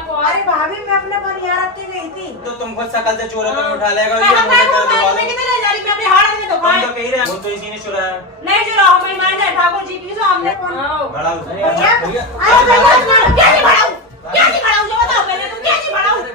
को। अरे भाभी मैं अपना फोन यहाँ रख के गई थी। तो तुम खुद शकल से चोरों को उठा लेगा। मैं किधर ले जा रही? मैं अपने हाथ में तो तुम तो कह रहे हो तो इसी ने चुराया। नहीं चुराओ, मैं मान जाए ठाकुर जी की सामने। बड़ा क्या नहीं बढ़ाऊं? क्या नहीं बढ़ाऊं? जो बताओ पहले, तुम क्या नहीं बढ़ाऊं?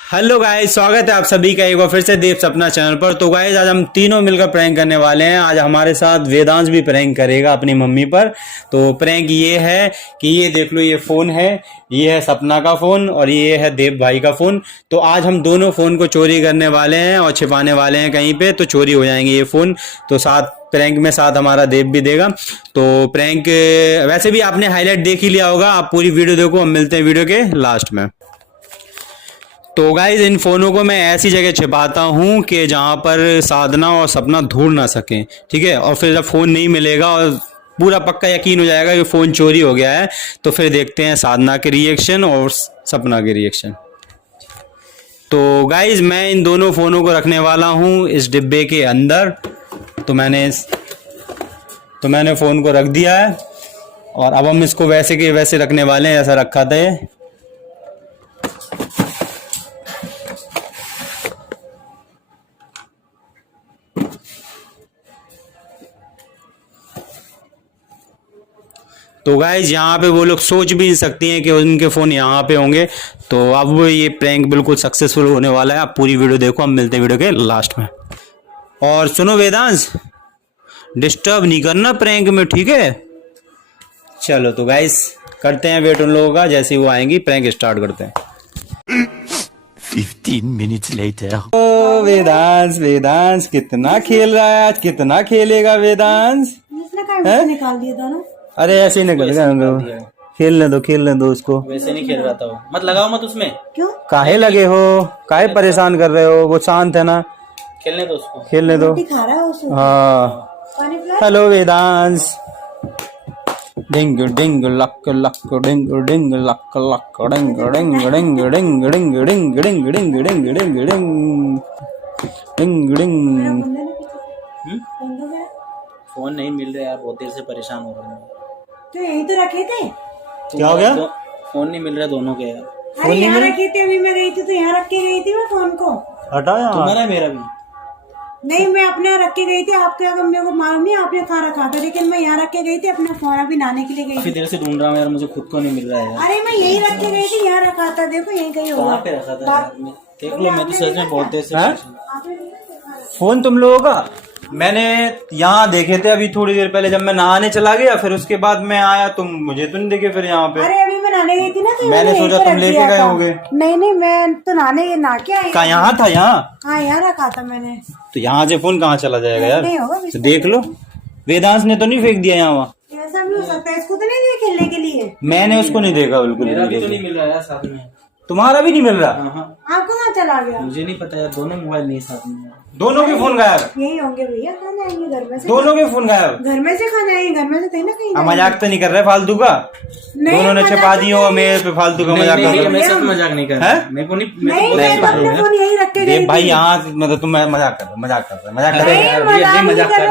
हेलो गाइस, स्वागत है आप सभी का एक बार फिर से देव सपना चैनल पर। तो गाइस आज हम तीनों मिलकर प्रैंक करने वाले हैं। आज हमारे साथ वेदांश भी प्रैंक करेगा अपनी मम्मी पर। तो प्रैंक ये है कि ये देख लो, ये फोन है, ये है सपना का फोन और ये है देव भाई का फोन। तो आज हम दोनों फोन को चोरी करने वाले हैं और छिपाने वाले हैं कहीं पे, तो चोरी हो जाएंगे ये फोन। तो साथ प्रैंक में साथ हमारा देव भी देगा। तो प्रैंक वैसे भी आपने हाईलाइट देख ही लिया होगा, आप पूरी वीडियो देखो। हम मिलते हैं वीडियो के लास्ट में। तो गाइज इन फ़ोनों को मैं ऐसी जगह छिपाता हूँ कि जहाँ पर साधना और सपना ढूंढ ना सकें, ठीक है। और फिर जब फ़ोन नहीं मिलेगा और पूरा पक्का यकीन हो जाएगा कि फ़ोन चोरी हो गया है, तो फिर देखते हैं साधना के रिएक्शन और सपना के रिएक्शन। तो गाइज मैं इन दोनों फ़ोनों को रखने वाला हूँ इस डिब्बे के अंदर। तो मैंने फ़ोन को रख दिया है और अब हम इसको वैसे के वैसे रखने वाले हैं, ऐसा रखा था ये। तो गाइज यहाँ पे वो लोग सोच भी नहीं सकती हैं कि उनके फ़ोन यहाँ पे होंगे। तो अब ये प्रैंक बिल्कुल सक्सेसफुल होने वाला है। आप पूरी वीडियो देखो, हम मिलते हैं वीडियो के लास्ट में। और सुनो वेदांश, डिस्टर्ब नहीं करना प्रैंक में, ठीक है। चलो तो गाइज करते हैं वेट उन लोगों का, जैसे ही वो आएंगी प्रैंक स्टार्ट करते हैं। 15 minutes later. ओ वेदांश कितना खेल रहा है आज, कितना खेलेगा वेदांश? निकाल दिया था ना। अरे ऐसे ही निकल गया, खेलने दो उसको। वैसे नहीं खेल रहा था वो। मत लगाओ मत उसमें। क्यों? काहे लगे हो, काहे परेशान कर रहे हो? वो शांत है ना, खेलने दो उसको। खेलने दो। रोटी खा रहा है उसको। हाँ पानी पिला। हेलो वेदांश। डिंग डिंग लक लक डिंग डिंग लक लक डिंग डिंग डिंग डिंग डिंग डिंग डिंग डिंग डिंग डिंग डिंग डिंग डिंग। फोन नहीं मिल रहा यार, बहुत देर से परेशान हो रहा हूँ। तो यही तो रखे थे। क्या हो गया? फोन नहीं मिल रहा दोनों के यार। अरे यहाँ रखे थे, अभी मैं गई थी तो यहाँ रख के गई थी मैं फोन को। हटाओ यहाँ। तुम्हारा मेरा भी नहीं, मैं अपने रख के गई थी। आपके अगर मेरे को मालूम नहीं आपने कहाँ रखा था, लेकिन मैं यहाँ रख के गई थी अपना फोन अभी नहाने के लिए गई काफी थी। देर से ढूंढ रहा हूँ यार, मुझे खुद को नहीं मिल रहा है यार। अरे मैं यही रख के गई थी, यहाँ रखा था। देखो यहीं कहीं होगा। कहाँ पे रखा था यार? देख लो, मैं तो सच में बहुत देर से फोन तुम लोगों का मैंने यहाँ देखे थे अभी थोड़ी देर पहले, जब मैं नहाने चला गया। फिर उसके बाद मैं आया, तुम मुझे तो नहीं देखे फिर यहाँ पे। अरे अभी मैं नहाने गई थी ना, तो मैंने सोचा तुम लेके गए होगे। नहीं, मैं तो नहा के आई। कहा यहाँ था? यहाँ हाँ यहाँ रखा था मैंने। तो यहाँ से फोन कहाँ चला जाएगा यार? नहीं होगा, तो देख लो, वेदांश ने तो नहीं फेंक दिया यहाँ वहाँ। ऐसा भी हो सकता है, इसको तो नहीं दिया खेलने के लिए। मैंने उसको नहीं देखा बिल्कुल। मेरा भी तो नहीं मिल रहा यार साथ में। तुम्हारा भी नहीं मिल रहा? हाँ। आपको कहाँ चला गया? मुझे नहीं पता यार, दोनों मोबाइल नहीं साथ में। दोनों के फोन गायब? यही होंगे भैया, खाने आएंगे घर में से। दोनों के फोन गायब? घर में से खाने आएंगे, घर में से कहीं ना कहीं। मजाक तो नहीं कर रहे फालतू का? दोनों ने छिपा दिया हो मेरे पे, फालतू का मजाक कर रहे हो? मैं सच मजाक नहीं कर रहा। मेरे को नहीं, मैं तो अपने फोन यही रख के गई थी। भाई यहाँ मतलब तुम मजाक कर रहे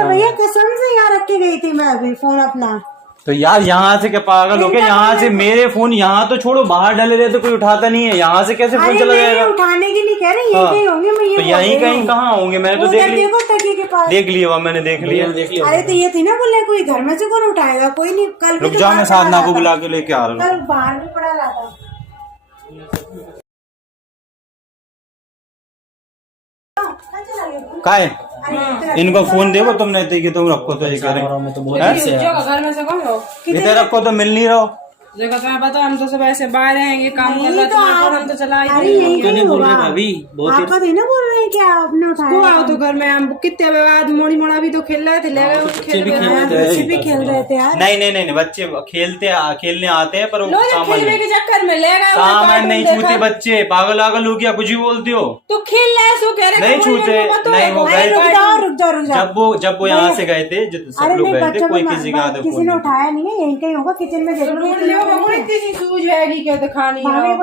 भैया, कसम से यहाँ रख के गई थी मैं अभी फोन अपना। तो यार यहाँ से क्या पागल हो गए? यहाँ से मेरे फोन यहाँ तो छोड़ो, बाहर डाले रहे तो कोई उठाता नहीं है, यहाँ से कैसे फोन चला जाएगा? उठाने के लिए कह रहे यही कहीं होंगे। मैं तो यहीं कहीं कहाँ होंगे? मैंने तो देख लिया, तकिए के पास देख लिया, मैंने देख लिया। अरे तो ये थी ना बोले कोई घर में से कौन उठाएगा, कोई नहीं। कल रुक जाओ, मैं साधना को बुला के लेके आ रहा हूँ। कल बाहर भी पड़ा रहा था। का है इनको फोन देखो तुमने, तो तुम रखो तो ये करें। घर में से कौन हो? इधर रखो तो मिल नहीं रहो। जगह तुम्हें पता, हम तो सब ऐसे बाहर हैं, काम कर रहे, हम तो चला ही अरे यही क्यों नहीं कहीं बोल होगा। रहे भाभी? बहुत आपका तो ना बोल रहे हैं क्या आपने उठाया? आओ तो घर में हम कितने बाद मोड़ी मोड़ा भी तो खेल रहे थे, ले गए बच्चे भी खेल रहे थे यार। नहीं, बच्चे खेलने आते हैं, पर वो सामान खेलने के चक्कर में ले गए। सामान नहीं छूते बच्चे। पागल आगल हो क्या, कुछ भी बोलती हो? तो खेल रहे सो कह रहे नहीं छूते, नहीं वो गए रुक जाओ। जब वो यहाँ से गए थे, सब लोग गए थे, कोई किसी का किसी ने उठाया नहीं है। यहीं कहीं होगा किचन में। इतनी सूझ है क्या तो खानी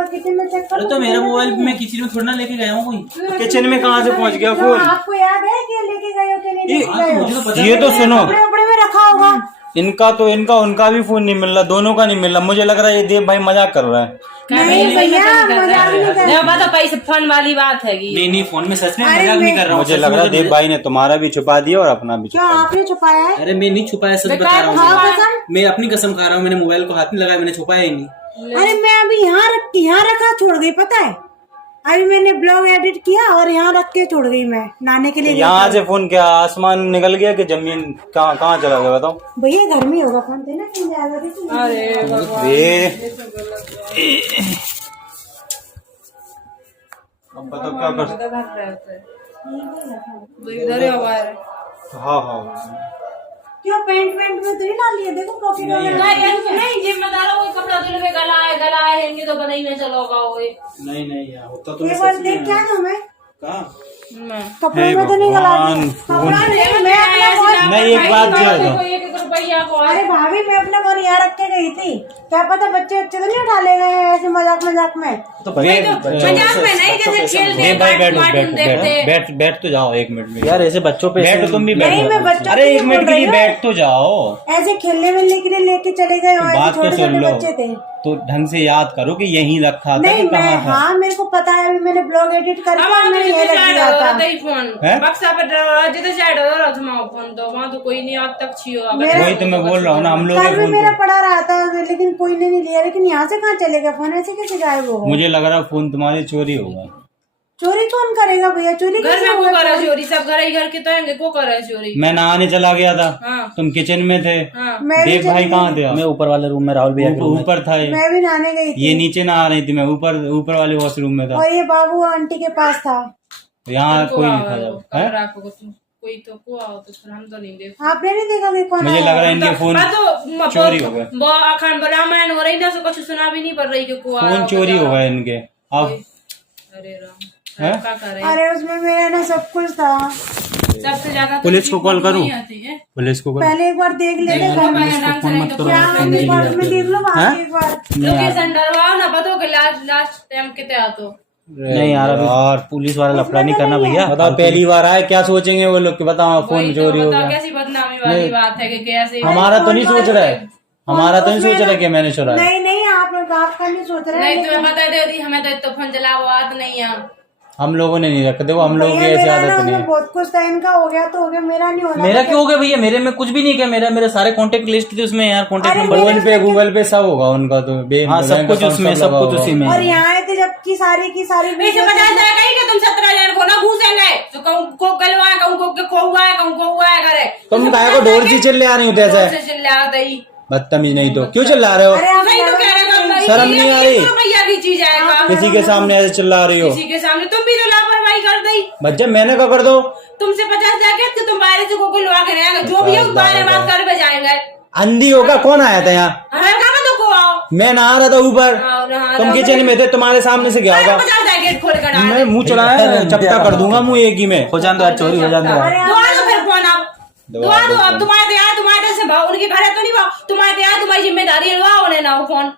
किचन में चेक अरे तो मेरा मोबाइल मैं किसी में थोड़ा ना लेके गया हूँ कोई। किचन में कहाँ से पहुँच गया फोन? आपको याद है कि लेके गए हो कि नहीं लेके गए हो? मुझे तो पता ये तो सुनो, कपड़े में रखा होगा। इनका उनका भी फोन नहीं मिल रहा, दोनों का नहीं मिल रहा। मुझे लग रहा है ये देव भाई मजाक कर रहा है। नहीं भैया मजाक नहीं कर रहे। बता पैसे फोन वाली बात है नहीं फोन में सच में अरे मजाक नहीं कर रहा हूँ। मुझे लग रहा है देव भाई ने तुम्हारा भी छुपा दिया और अपना भी क्यों छुपा आपने छुपाया है? अरे मैं नहीं छुपाया, सच बता रहा हूँ। हाँ कसम। मैं अपनी कसम खा रहा हूँ, मैंने मोबाइल को हाथ में लगाया, मैंने छुपाया ही नहीं। अरे मैं अभी यहाँ रखा छोड़ गई, पता है? अभी मैंने ब्लॉग एडिट किया और यहाँ रख के छोड़ गई। मैं नहाने के लिए यहाँ से फोन क्या आसमान निकल गया कि जमीन कहाँ चला गया बताओ? भैया घर में होगा फोन, देना कहीं जाएगा देखो। अरे भगवान अब बताओ क्या कर। इधर ही हमारे हाँ क्यों पेंट में तो नहीं डाल लिया? देखो पॉकेट वगैरह नहीं जिम्मेदार हो कपड़ा धुल में गला है इनकी तो बनाई में चलोगा वो नहीं यार, होता तो ये बात देख क्या ना मैं कहाँ कपड़े में तो नहीं गला भगवान, कपड़ा नहीं, मैं अपना फोन। नहीं एक बात जो है एक रुपया को अरे भाभी मैं अपना फोन यहाँ रख के गई थी, क्या पता बच्चे तो नहीं उठा ले गए हैं ऐसे मजाक में। तो मजाक में नहीं, जैसे खेलते बैठ तो जाओ 1 मिनट में यार, ऐसे बच्चों पे बैठो तुम भी नहीं, मैं बैठो। बच्चों अरे के 1 मिनट के लिए लिए बोल रही बैठ तो जाओ। ऐसे खेलने मिलने के लिए लेके चले गए और बात तो छोटे सुन छोटे लो बच्चे थे। तो ढंग से याद करो कि यहीं रखा था नहीं कि कहाँ मैं था। हाँ मेरे को पता है, अभी मैंने ब्लॉग एडिट करके और मैंने ये रख दिया था। फोन हैं? बक्सा पे जिधर साइड हो रहा था फोन तो वहाँ तो कोई नहीं आज तक छियो। वही तो मैं बोल रहा हूँ ना, हम लोग कल के भी फोन मेरा तो- पड़ा रहा था लेकिन कोई ने नहीं लिया। लेकिन यहाँ से कहाँ चले गया फोन? ऐसे कैसे गायब होगा? मुझे लग रहा फोन तुम्हारे चोरी होगा। चोरी कौन करेगा भैया? चोरी घर कैसे में को होगा? करा चोरी, सब घर ही घर के तो होंगे, को करा चोरी। मैं नहाने चला गया था, हाँ तुम किचन में थे, हाँ मैं भी देव भाई चली कहाँ थे? मैं ऊपर वाले रूम में, राहुल भैया के रूम में। ऊपर था ये। मैं भी नहाने गई थी ये नीचे नहा रही थी, मैं ऊपर वाले वॉशरूम में था। और ये बाबू आंटी के पास था। यहाँ कोई नहीं था जब। हैं? कमरा को कोई तो को आओ तो फिर हम तो नहीं देख। आपने नहीं देखा कि कौन मुझे आया? लग रहा है इनके फोन तो चोरी हो गए। वो अखंड रामायण हो रही ना, तो कुछ सुना भी नहीं पड़ रही कि को फोन चोरी हो गए इनके। अब अरे राम हैं? क्या करे। अरे उसमें मेरा ना सब कुछ था। सबसे ज्यादा तो पुलिस को कॉल करूं? नहीं आती है। पुलिस को कर। पहले एक बार देख लेते घर में क्या हम एक बार में देख लो बाहर एक बार। लोकेशन डरवाओ ना, बताओ कि लास्ट टाइम कितने आतो। नहीं यार, अभी पुलिस वाला लफड़ा नहीं करना भैया। बताओ पहली बार आए, क्या सोचेंगे वो लोग कि बताओ फोन चोरी हो गया। कैसी बदनामी वाली बात है कि कैसे हमारा तो नहीं सोच रहा है, हमारा तो नहीं सोच रहा कि मैंने चुराया। नहीं नहीं आपका नहीं सोच रहे नहीं तुम्हें बता दे दी, हमें तो फोन चलाओ आत नहीं है। हम लोगों ने नहीं रखा, देखो हम लोगों की भैया ऐसी मेरा ना आदत नहीं उसमें है। बहुत कुछ था, इनका हो गया तो हो गया, मेरा नहीं होना। मेरा क्यों हो गया भैया? मेरे में कुछ भी नहीं किया। मेरे सारे कांटेक्ट लिस्ट थी उसमें यार, कांटेक्ट अरे नंबर। फोन पे गूगल पे सब होगा उनका तो। हाँ, सब कुछ उसमें, सब कुछ उसी में। और यहाँ आए थे जबकि सारी की सारी ऐसे बता जाएगा ही कि तुम 17,000 को ना घुसेंगे तो कहूँ को गलवा है, कहूँ को हुआ है, कहूँ को हुआ है करे। तुम काहे को ढोल सी चिल्ले आ रही हो ऐसे? से चिल्लाते ही बदतमीज नहीं तो क्यों चिल्ला रहे हो? अरे आप नहीं तो कह रहे हो शर्म नहीं आ रही? रुपया की चीज है किसी के सामने ऐसे चिल्ला रही हो? किसी के सामने तुम भी तो लापरवाही कर दी। बच्चे मैंने क्या कर दो? तुमसे 50,000 के तो तुम बाहर से को लुआ के रहेगा, जो भी है उस बारे बात कर पे जाएंगे। अंधी होगा कौन आया था यहाँ? हमें कहा तो को आओ। मैं नहा रहा था ऊपर, तुम किचन में थे, तुम्हारे सामने से क्या होगा? 50,000 गेट खोल कर डाल मैं मुंह चढ़ाया चपटा कर दूंगा मुंह एक ही में। हो जान दो यार, चोरी हो जान दो यार। दुआ दो फिर फोन आप दुआ दो अब तुम्हारे यहाँ तुम्हारे से भाव उनके घर है तो नहीं भाव तुम्हारे यहाँ तुम्हारी जिम्मेदारी है दुआ उन्हें ना फोन।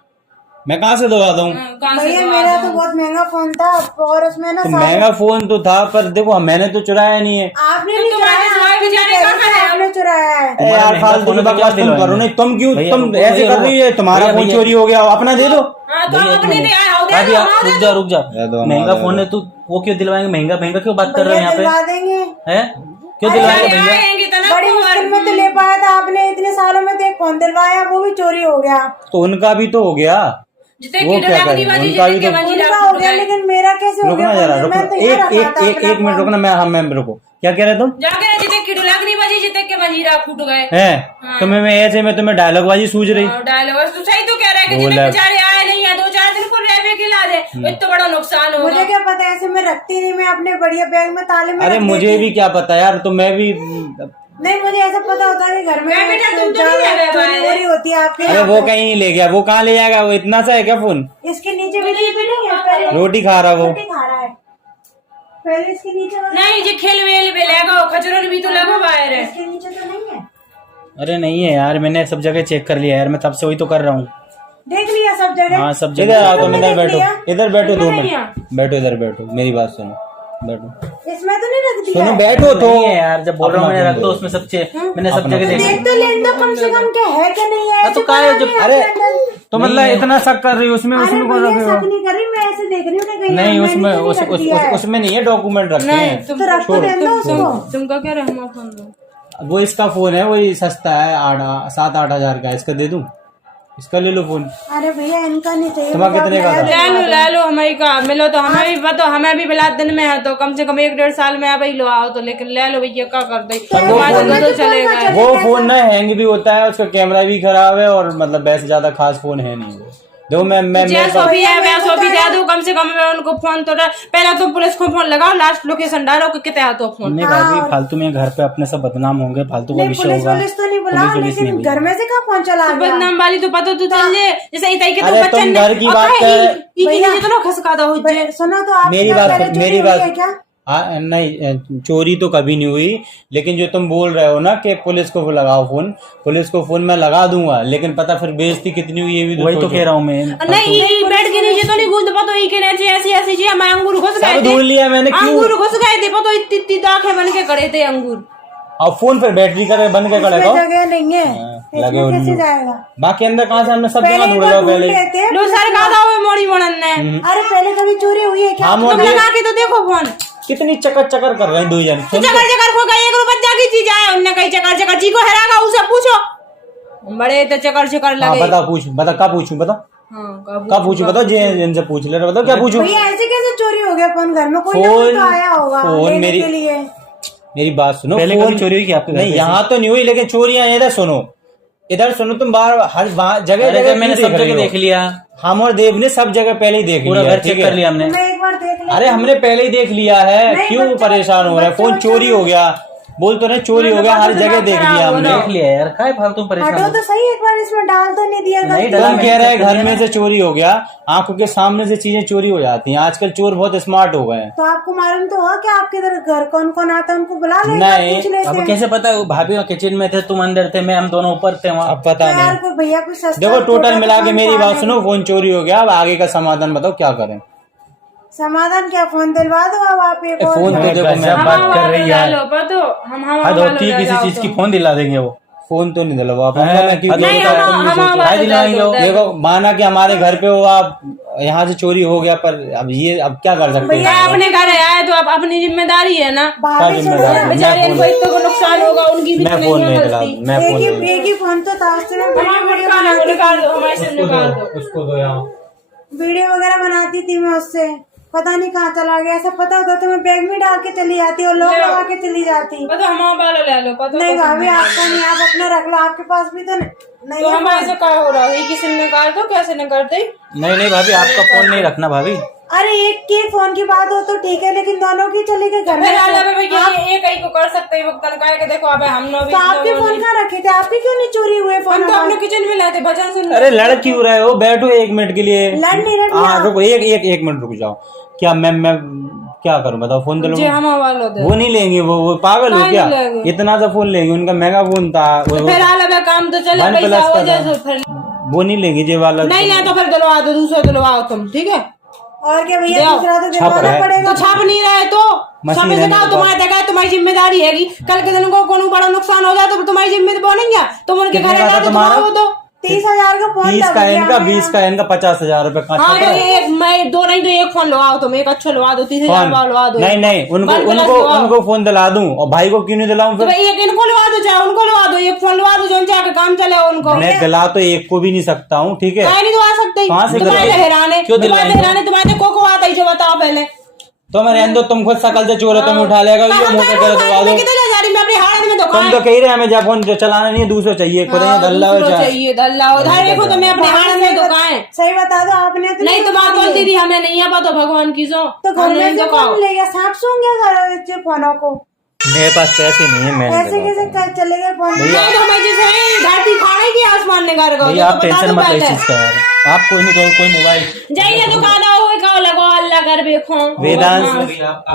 मैं कहाँ से दवा दूँ? भैया मेरा तो बहुत महंगा फोन था और उसमें ना तो महंगा फोन तो था पर देखो मैंने तो चुराया नहीं है। आपने नहीं तुम्हारे चुराया, सिवाय बेचारे का घर है। आपने चुराया है। ए यार फालतू की बकवास तुम करो नहीं, तुम क्यों तुम ऐसे कर रही है? तुम्हारा फोन चोरी हो गया, अपना दे दो। हाँ तो अपने दे आओ दे अभी दो, आप हाँ, रुक दे जा दो। रुक जा। महंगा फोन है तू वो क्यों दिलवाएंगे? महंगा महंगा क्यों बात कर रहे हैं भैया यहाँ दिलवा देंगे। पे? है क्यों दिलवाएंगे अरे भैया? आएंगे तो ना बड़ी मुश्किल में तो ले पाया था आपने, इतने सालों में तो एक फोन दिलवाया वो भी चोरी हो गया। तो उनका भी तो हो गया। जितने वो की क्या लगनी करें? बाजी उनका भी जितने तो- के बाजी उनका हो गया लेकिन मेरा कैसे हो रुकना गया? जरा, मैं रुकना तो यहाँ रखा था एक अपना मिनट फोन। रुकना। मैं रुको, क्या कह रहे तुम? जाके ना जितने की लगनी बाजी जितने के बजीरा फूट गए। है तुम्हें मैं ऐसे में तुम्हें डायलॉग बाजी सूझ रही? डायलॉग तो सही तो कह रहा है कि बोला। जितने बेचारे आए नहीं है 2-4 दिन को रहने के ला दे इतना बड़ा नुकसान होगा। मुझे क्या पता, ऐसे मैं रखती नहीं, मैं अपने बढ़िया बैग में ताले में अरे रख मुझे देती। भी क्या पता यार, तो मैं भी। नहीं मुझे ऐसा पता होता है कि घर में मैं बेटा तुम तो नहीं ले गए बाहर। चोरी होती है आपके अरे यहाँ वो पे। कहीं नहीं ले गया, वो कहाँ ले जाएगा? वो इतना सा है क्या फोन? इसके नीचे भी नहीं है, पहले रोटी खा रहा वो। रोटी खा रहा है, पहले इसके नीचे वाला- नहीं जी खेल वेल भी लेगा खचरों भी तो लगो बाहर है। इसके नीचे तो नहीं है। अरे नहीं है यार, मैंने सब जगह चेक कर लिया यार, मैं तब से वही तो कर रहा हूँ। देख लिया सब जगह। हाँ सब इधर जगह। आओ, तुम इधर देख बैठो, लिया। इधर बैठो 2 नहीं मिनट बैठो, इधर बैठो, मेरी बात सुनो। बैठो इसमें तो नहीं रख दिया सुनो है? बैठो तो नहीं है यार, जब बोल रहा हूँ मैंने रख दो उसमें सब मैंने सब जगह देख देखी। तो लेने दो कम से कम, क्या है क्या नहीं है। तो ऐसे क्या है पता जब- नहीं अरे, आपके अंदर। तो मतलब इतना शक कर रही हो उसमें अरे उसमें कौन भैया रखे हो? शक नहीं कर रही, मैं ऐसे देख रही हूँ कि कहीं नहीं मैंने उसमें तो नहीं रख दिया है। उसमें नहीं है, डॉक्यूमेंट रखे नहीं हैं। तुम तो रख तो देने दो उसको। तुमका क्या रहा हमारा फोन दो। वो इसका फोन है, वही सस्ता है 7-8 हजार का, इसका दे दूं? इसका ले लो फोन। अरे भैया इनका नहीं चाहिए। तुम्हारा कितने का था? ले लो हमें का मिलो तो हमें भी पता, हमें भी बिलात दिन में है तो कम से कम 1-1.5 साल में आप ही लो आओ तो, लेकिन ले लो भैया क्या कर दे तो चलेगा। वो फोन ना हैंग भी होता है, उसका कैमरा भी खराब है और मतलब वैसे ज्यादा खास फोन है नहीं वो। देखो मैं जैसो भी है वैसो भी दे दो, कम से कम मैं उनको फोन तो पहले तो पुलिस को फोन लगाओ, लास्ट लोकेशन डालो कि कितने हाथों फोन। नहीं भाभी फालतू में घर पे अपने सब बदनाम होंगे, फालतू का नहीं विषय पुलिस होगा। पुलिस तो नहीं बुलाओ, पुलिस लेकिन नहीं घर में से कहाँ पहुंच चला गया। बदनाम वाली तो पता तू चल जे, जैसे इतने के तो अरे बच्चन तुम घर की बात कर- भैया जितना खसका दो हो जे। सुनो तो आप मेरी बात मेरी बात क्या नहीं, चोरी तो कभी नहीं हुई, लेकिन जो तुम बोल रहे हो ना कि पुलिस को लगाओ फोन, पुलिस को फोन मैं लगा दूंगा, लेकिन पता फिर बेइज्जती कितनी हुई ये भी वही तो सोचो। कह रहा हूँ मैं। नहीं ये बेड के नीचे तो नहीं घुस पता ही के नीचे ऐसी ऐसी चीज मैं अंगूर घुस गए सब ढूंढ लिया मैंने, क्यों? अंगूर घुस गए थे पता इतनी इतनी दाखें बन के खड़े थे अंगूर। और फोन फिर बैटरी का बंद कर इसमें लगाओ, जगह नहीं है, लगे इसमें कैसे उल्लू। जाएगा। बाकी अंदर कहाँ से हमने सब पहले जगह एक ढूंढ बार लो ढूंढ पहले। लेते। लो सर का हुए मोड़ी बनन ने अरे पहले कभी चोरी हुई है क्या। हाँ, तुम मोदी लगा के तो देखो फोन। कितनी चकर चकर कर रहे हैं दो जन। तो चकर चकर को कहीं एक रुपया की चीज आए उनने कहीं चकर चकर जी को हरागा उसे पूछो, बड़े तो चकर चकर हाँ लगे। बता पूछ, बता क्या पूछूं, बताओ हाँ क्या पूछूं, बताओ जिनसे पूछ ले रहे, बताओ क्या पूछूं। भैया ऐसे कैसे चोरी हो गया फोन, घर में कोई ना कोई तो आया होगा फोन लेने मेरी- के लिए। मेरी बात सुनो, पहले फोन कभी चोरी हुई क्या आपके घर नहीं पे? यहाँ तो नहीं हुई, लेकिन चोरियां इधर सुनो, इधर सुनो, तुम बार हर जगह अरे जगह मैंने क्यों सब देख रही जगह हो? देख लिया, हम और देव ने सब जगह पहले ही देख पूरा लिया घर है, चेक ठीक कर है? लिया हमने। मैं एक बार देख लेती अरे हमने पहले ही देख लिया है, नहीं, क्यों बच्चों- परेशान हो रहे हैं? फोन बच्चों चोरी हो गया, बोल तो नहीं चोरी हो गया, हर जगह देख लिया हमने। देख लिया यार, काय फालतू परेशान हटो हो। तो सही, एक बार इसमें डाल तो नहीं दिया नहीं गलती। डाला तुम मैंने, कह रहे हैं चेक कर घर में लिया से चोरी हो गया, आंखों के सामने से चीजें चोरी हो जाती हैं, आजकल चोर बहुत स्मार्ट हो गए हैं। तो आपको मालूम तो होगा कि आपके इधर घर कौन कौन आता है, उनको बुला लेते नहीं, पूछ लेते अब हैं। कैसे पता है? भाभी किचन में थे, तुम अंदर थे, मैं हम दोनों ऊपर थे वहाँ। अब पता तो यार नहीं, कोई भैया कोई सस्ता देखो टोटल छोटा मिला के दुकान मेरी खोल बात ले। सुनो, फोन चोरी हो गया, अब आगे का समाधान बताओ क्या करें। समाधान क्या, फोन दिलवा दो अब आप एक और। फोन तो देखो मैं गजब बात कर रही है। हाँ, हद होती है किसी चीज की, फोन दिला देंगे वो। फोन तो नहीं दिलवा हाँ, पाऊंगा मैं, क्योंकि नहीं, देखो, हम- तुम भी हम- सोचो। हम- भाई दिलाएंगे वो। देखो माना कि हमारे घर पे हो आप, यहाँ से चोरी हो गया, पर अब ये अब क्या कर सकते भैया हैं? अपने घर आए तो अब अपनी जिम्मेदारी है ना, भाभी क्या से जिम्मेदारी? बोलो। बेचारे मैं इनको इतना को नुकसान होगा उनकी भी मैं तो फोन नहीं नहीं है दिला, गलती। मैं फोन नहीं दिला। एक ही फोन तो था उससे मैं हमारे निकाल दो निकाल दो हमारे से निकाल दो। उसको दो यहाँ। वीडियो वगैरह बनाती थी मैं उससे, पता नहीं कहाँ चला गया। ऐसा पता होता तो मैं बैग में डाल के चली जाती और लोग ले आओ। लगा के चली जाती। पता हमारा वाला ले लो पता नहीं भाभी आपका नहीं, आप अपना रख लो, आपके पास भी तो नहीं तो है हमारे फोन। से क्या हो रहा है, किसी ने निकाल दो कैसे निकालते। नहीं नहीं भाभी, आपका फोन नहीं रखना भाभी। अरे एक के फोन की बात हो तो ठीक है, लेकिन दोनों की चली गई घर में। फिर आला में भैया एक ही को कर सकते हैं भुगतान काय के देखो अबे हम लोग तो आपके फोन कहाँ रखे थे, आपके क्यों नहीं चोरी हुए फोन? हम तो अपने किचन में लाते भजन सुन अरे लड़ क्यों रहे हो, बैठो 1 मिनट के लिए। लड़ नहीं रहे हाँ रुको, एक मिनट रुक जाओ। क्या मैं क्या करूं बताओ, फोन दिलो। जी हम वालों दे वो नहीं लेंगे, वो पागल हो काहे क्या? नहीं लेंगे? इतना सा फोन लेंगे, उनका महंगा फोन था वो फिर आला में काम तो चले One पैसा Plus हो का जाए था। तो फिर वो नहीं लेंगे ये वाला। नहीं ले तो फिर दिलवा दो, दूसरा दिलवाओ तुम, ठीक है? और क्या भैया, जाओ। दूसरा तो छाप रहा दिलवाना है। पड़ेगा। तो छाप नहीं रहे तो मशीन समय है से मेरे कहा तुम्हारे देखा तुम्हारी जिम्मेदारी हैगी, कल के दिन को कोनो बड़ा नुकसान हो जाए तो तुम्हारी जिम्मेदारी बनेंगे, तुम उनके कितने घर का था जाओ तो तुम्हारा? तुम्हारा वो दो 30,000 का फोन 30 था का भैया इनका, मेरा। 20 का इनका, 50,000 रुपए का। हाँ एक मैं दो नहीं तो एक फोन लगा तुम, एक अच्छा लगा दो, 30,000 वाला लगा दो। नहीं नहीं, उनको One Plus उनको लगाओ। उनको फोन दिला दूं, और भाई को क्यों नहीं दिलाऊं तो फिर? भाई एक इनको लगा दो चाहे उनको लगा दो, एक फोन लगा दो जो जाके काम चले उनको। मैं दिला तो एक को भी नहीं सकता हूँ, ठीक है? काहे नहीं दवा सकते कहाँ से तुम्हारे करोगे? हैराने क्यों तुम्हारे दिलवाएंगे? हैराने तुम्हारे को आता ही बताओ पहले। तो मैं रहने दो, तुम खुद शकल से चोर है, तुम उठा लेगा, ये मुंह पे करे दबा दो। कितने हजार में अपने हाथ में तुम दुकान तो कह रहे हैं हमें जब फोन चलाना नहीं है, दूसरा चाहिए, खुद यहाँ धल्ला हो जाए। चाहिए धल्ला उधार देखो तुम्हें अपने हाथ में दुकान। सही बता दो आपने तो नहीं तो बात बोलती थी हमें नहीं आता तो भगवान की सो तो घर में से कौन ले गया, सांप सूंघ गया घर के फोनों को। मेरे पास पैसे नहीं है, मैं नहीं ऐसे कैसे दिलाता। चले गए फोन? नहीं तो हमें जैसे धरती खाने की आसमान ने कर गो भैया आप टेंशन मत लो इस चीज का यार, आप कोई नहीं, कोई मोबाइल जाइए दुकान आओ लगाओ हमला कर देखो।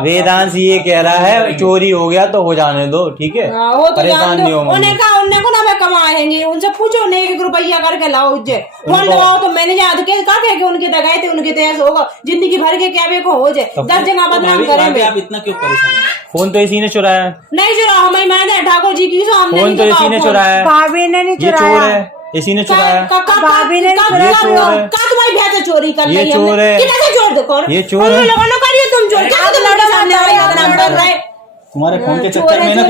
वेदांश ये कह रहा है चोरी हो गया तो हो जाने दो, ठीक है, वो तो परेशान नहीं हो मम्मी। उन्हें कहा उन्हें को ना मैं कमाएंगे, उनसे पूछो उन्हें 1 रुपया करके लाओ उज्जे फोन लगाओ तो मैंने याद के कहा कि उनके तो गए थे उनके तो ऐसा होगा जिंदगी भर के क्या वे को हो जाए 10 जगह बदनाम करेंगे। आप इतना क्यों परेशान हैं? फोन तो इसी ने चुराया, नहीं चुरा हमें मैंने ठाकुर जी की हमने फोन तो इसी ने चुराया, भाभी ने नहीं ये चोर चुराया, है, इसी ने चुराया, भाभी ने ये चोर है, तुम्हारी भैंस चोरी कर ये चोर है, चोर देखो ये चोर है, तुम चोर क्या तुम लड़ो सामने वाले का नाम कर रहे तुम्हारे फोन के चक्कर में ना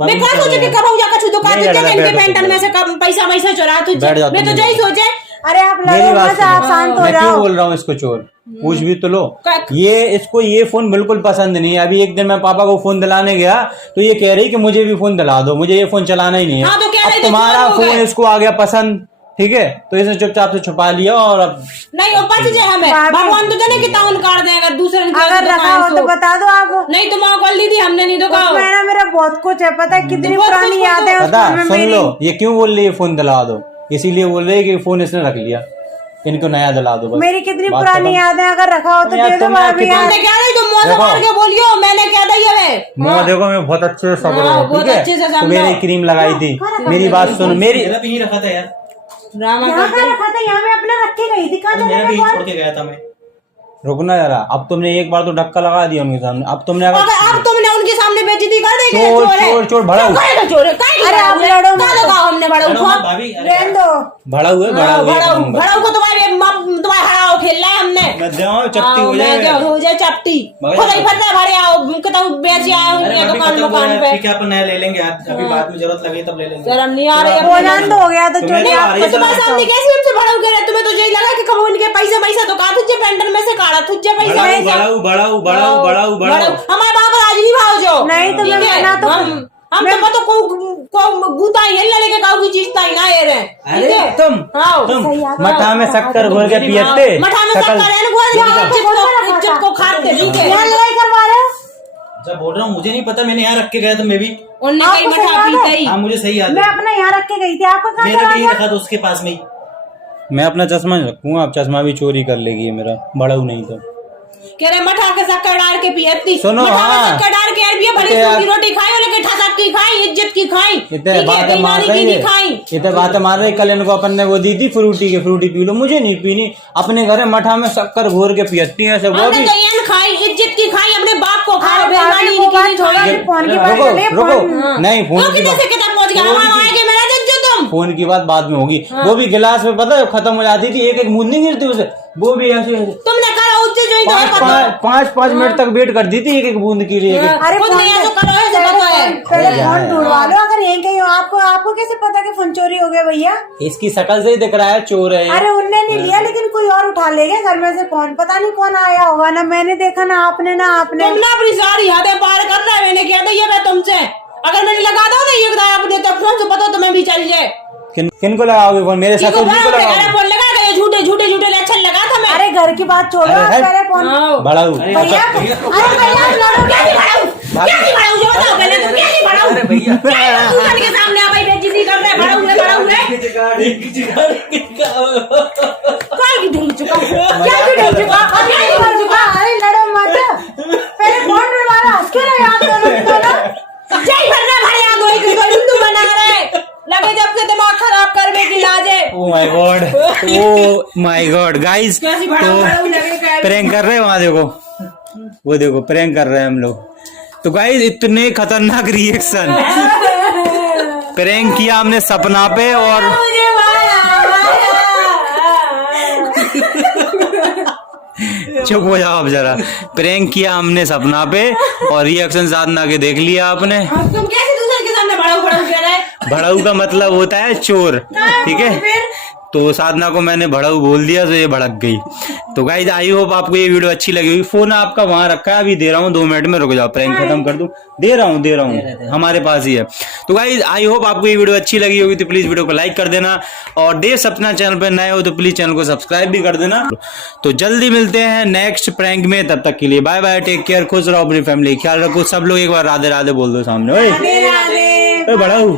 मैं क्या सोचे कि कब जाकर छू दुकान नहीं तुझे लग रहा, इनके बैठ जाओ, पेंटन में से कब पैसा चुरा तुझे बैठ जाओ, मैं तो यही सोचे। अरे आप मेरी लड़ो बात मत, आप शांत सुनो, हो मैं क्यों जाओ। बोल रहा हूँ इसको चोर, पूछ भी तो लो। ये इसको ये फोन बिल्कुल पसंद नहीं है। अभी एक दिन मैं पापा को फोन दिलाने गया तो ये कह रही कि मुझे भी फोन दिला दो, मुझे ये फोन चलाना ही नहीं है। हाँ, तो कह रही अब थी तुम्हारा चोर हो फोन गए। इसको आ गया पसंद, ठीक है, तो इसने चुपचाप से छुपा लिया और अब नहीं वो बच जाए हमें भगवान तो जाने कितना उनकार दे अगर दूसरे ने अगर रखा हो तो बता दो आप। नहीं तुम कॉल दी थी हमने नहीं तो कहा उसमें ना मेरा बहुत कुछ है, पता है कितनी बहुत पुरानी कुछ यादें हैं उस पता फोन में सुन मेरी। लो ये क्यों बोल रही है फोन दिला दो, इसीलिए बोल रही है कि फोन इसने रख लिया, इनको नया दिला दो बस। मेरी कितनी बात पुरानी खत्म। यादें अगर रखा हो तो यार, दे दो तुम यार भाभी कितनी- यार। हमने क्या नहीं तुम मुंह से देखो। मार के बोलियो मैंने क्या दी है मैं देखो मैं बहुत अच्छे से समझ रहा हाँ, हूँ, बहुत ठीक अच्छे से है, समझो। तो मेरी क्रीम लगाई थी, मेरी बात सुनो, मेरी मेरा भी यहीं रखा था यार, ड्रामा यहाँ करते पे रखा था, यहाँ मैं अपना रख के गई थी, कहाँ मेरा चले भी गए यहीं फोन? छोड़ के गया था मैं। रुकना जरा, अब तुमने एक बार तो धक्का लगा दिया उनके सामने, अब तुमने अगर अब तुमने उनके सामने बेइज्जती कर दी कि चोर, चोर है। चोर, चोर, भड़ाऊ। क्यों करेगा चोर है? काहे अरे आप भड़ाऊ है? लड़ो मत। कहाँ लगा हमने भड़ाऊ लड़ो को? मत भाभी, अरे रहने दो। भड़ाऊ है, भड़ाऊ है, एक नंबर। भड़ाऊ को तुम्हारे हराओ खेल रहा है हमने मत जाओ, चपटी हो जाएगा। हो जाए चपटी मगर- खुद ही पता भरे आओ तो बेच आए अरे होंगे भाभी दुकान खत्म हो दुकान रहा है, पे ठीक है अपन नया ले लेंगे यार, अभी बाद में जरूरत लगे तब ले लेंगे। शर्म नहीं आ रही वो जान तो हो गया तो तुम्हें चोरी तो आ आप रही है तुम्हारे सामने कैसे हमसे भड़ाऊ कह रहे तुम्हें तो यही लगा कि कब उनके पैसे तो कहा तुझे पेंटन में से काढ़ा तुझे पैसा भड़ाऊ, भड़ाऊ, भड़ाऊ, भड़ाऊ, भड़ाऊ। हमारे बाप आज नहीं भाव जो नहीं तो ठीक मैं है? ना तो हम तो पता को गुता हिल लेके काऊ की चीज ताई ना ये रे अरे तुम मठा में शक्कर घोल के पियते, मठा में शकल- शक्कर है ना इज्जत को खाते ठीक है यहाँ लड़ाई करवा रहे हो? जब बोल रहा हूँ मुझे नहीं पता, मैंने यहाँ रख के गया था मैं भी। उनने कई आपको मठा सही याद पीते है? ही हाँ मुझे सही याद मैं है, अपना यहाँ रख के गई थी, आपको कहाँ मेरा चला भी गया? रखा था उसके पास में ही। मैं अपना चश्मा रखूंगा, अब चश्मा भी चोरी कर लेगी ये मेरा, भड़ाऊ नहीं तो। कह रहे मठा के शक्कर डाल के पियती सुनो, मठा में हाँ। शक्कर डाल के भी बड़ी इतने सूखी रोटी खाई लेकिन ठसक की खाई इज्जत की खाई इतने ठीक है बातें मार बेईमानी की रही नहीं खाई है, इतने बातें मार रही। कल इनको अपन ने वो दी थी फ्रूटी के, फ्रूटी पी लो, मुझे नहीं पीनी। अपने घर में मठा में शक्कर घोर के पियती है, वो हमने भी। तो ये खाई इज्जत की खाई अपने बाप को खाओ अरे बेईमानी भाभी, वो की बात नहीं छोड़ो, खाई अरे फोन की बात रुको, कर ले, रुको, फोन। नहीं फोन की कितने बात, से कितना पहुंच गया हम आएंगे मेरा जज्जो तुम फोन की बात बाद में होगी। वो भी गिलास में पता है खत्म हो जाती थी, एक एक बूंद नहीं गिरती उसे, वो भी ऐसे तुमने करा उच्च जो ही तो है पाँच मिनट तक वेट कर दी थी एक एक बूंद के लिए। अरे खुद फोन नहीं है तो पे- करो ऐसे पहले पता है फोन- पहले फोन ढूंढवा लो, अगर यहीं कहीं हो। आपको कैसे पता कि फोन चोरी हो गया भैया? इसकी शक्ल से ही दिख रहा है चोर है। अरे उनने नहीं लिया, लेकिन कोई और उठा ले गया घर में से फोन, पता नहीं कौन आया होगा, ना मैंने देखा ना आपने तुम ना अपनी सारी यादें पार कर रहे मैंने किया था ये मैं तुमसे अगर मैंने लगा दो ना ये अपने तो फोन से पता तो मैं भी चल जाए किन को लगाओगे फोन? मेरे ससुर जी को लगाओगे? फोन लगा गए झूठे झूठे झूठे लक्षण लगा था मैं अरे घर की बात छोड़ो, अरे आप है। पहले फोन। भड़ाऊ, भैया अरे भैया आप लड़ो, क्या नहीं बढ़ाऊं क्या नहीं बढ़ाऊं ये बताओ पहले तुम क्या नहीं बढ़ाऊं अरे भैया दूसरे के सामने आ भाई बेइज्जती कर रहे बढ़ाऊं कौन की ढूंढ चुका क्या की ढूंढ चुका अब क्या की ढूंढ चुका अरे लड़ो मत, पहले फोन ढूंढवा लो, हंस क्यों रहे हो आप दोनों? जय भरना भरे आ गई कि हिंदू बना रहे लगे जब से दिमाग खराब करने की लाजे oh my God, oh my God guys, कैसी तो बढ़ाऊं लगे क्या प्रैंक कर रहे हैं वहां, देखो वो देखो प्रैंक कर रहे हैं हम लोग। तो गाइस इतने खतरनाक रिएक्शन प्रैंक किया हमने सपना पे, और मुझे चुप हो जाओ अब जरा। प्रैंक किया हमने सपना पे और रिएक्शन साधना के देख लिया आपने। तुम कैसे दूसरे के सामने बढ़ाऊं कह रहे भड़ाऊ का मतलब होता है चोर, ठीक है। तो साधना को मैंने भड़ाऊ बोल दिया तो ये भड़क गई। तो गाइस आई होप आपको ये वीडियो अच्छी लगी होगी। फोन आपका वहां रखा है, अभी दे रहा हूँ 2 मिनट में, रुक जाओ प्रैंक खत्म कर दूं। दे रहा हूँ हमारे पास ही है। तो गाइस आई होप आपको ये वीडियो अच्छी लगी होगी, तो प्लीज वीडियो को लाइक कर देना, और देव सपना चैनल पर नए हो तो प्लीज चैनल को सब्सक्राइब भी कर देना। तो जल्दी मिलते हैं नेक्स्ट प्रैंक में, तब तक के लिए बाय बाय, टेक केयर, खुश रहो, अपनी फैमिली ख्याल रखो। सब लोग एक बार राधे राधे बोल दो सामने। ओए भड़ाऊ।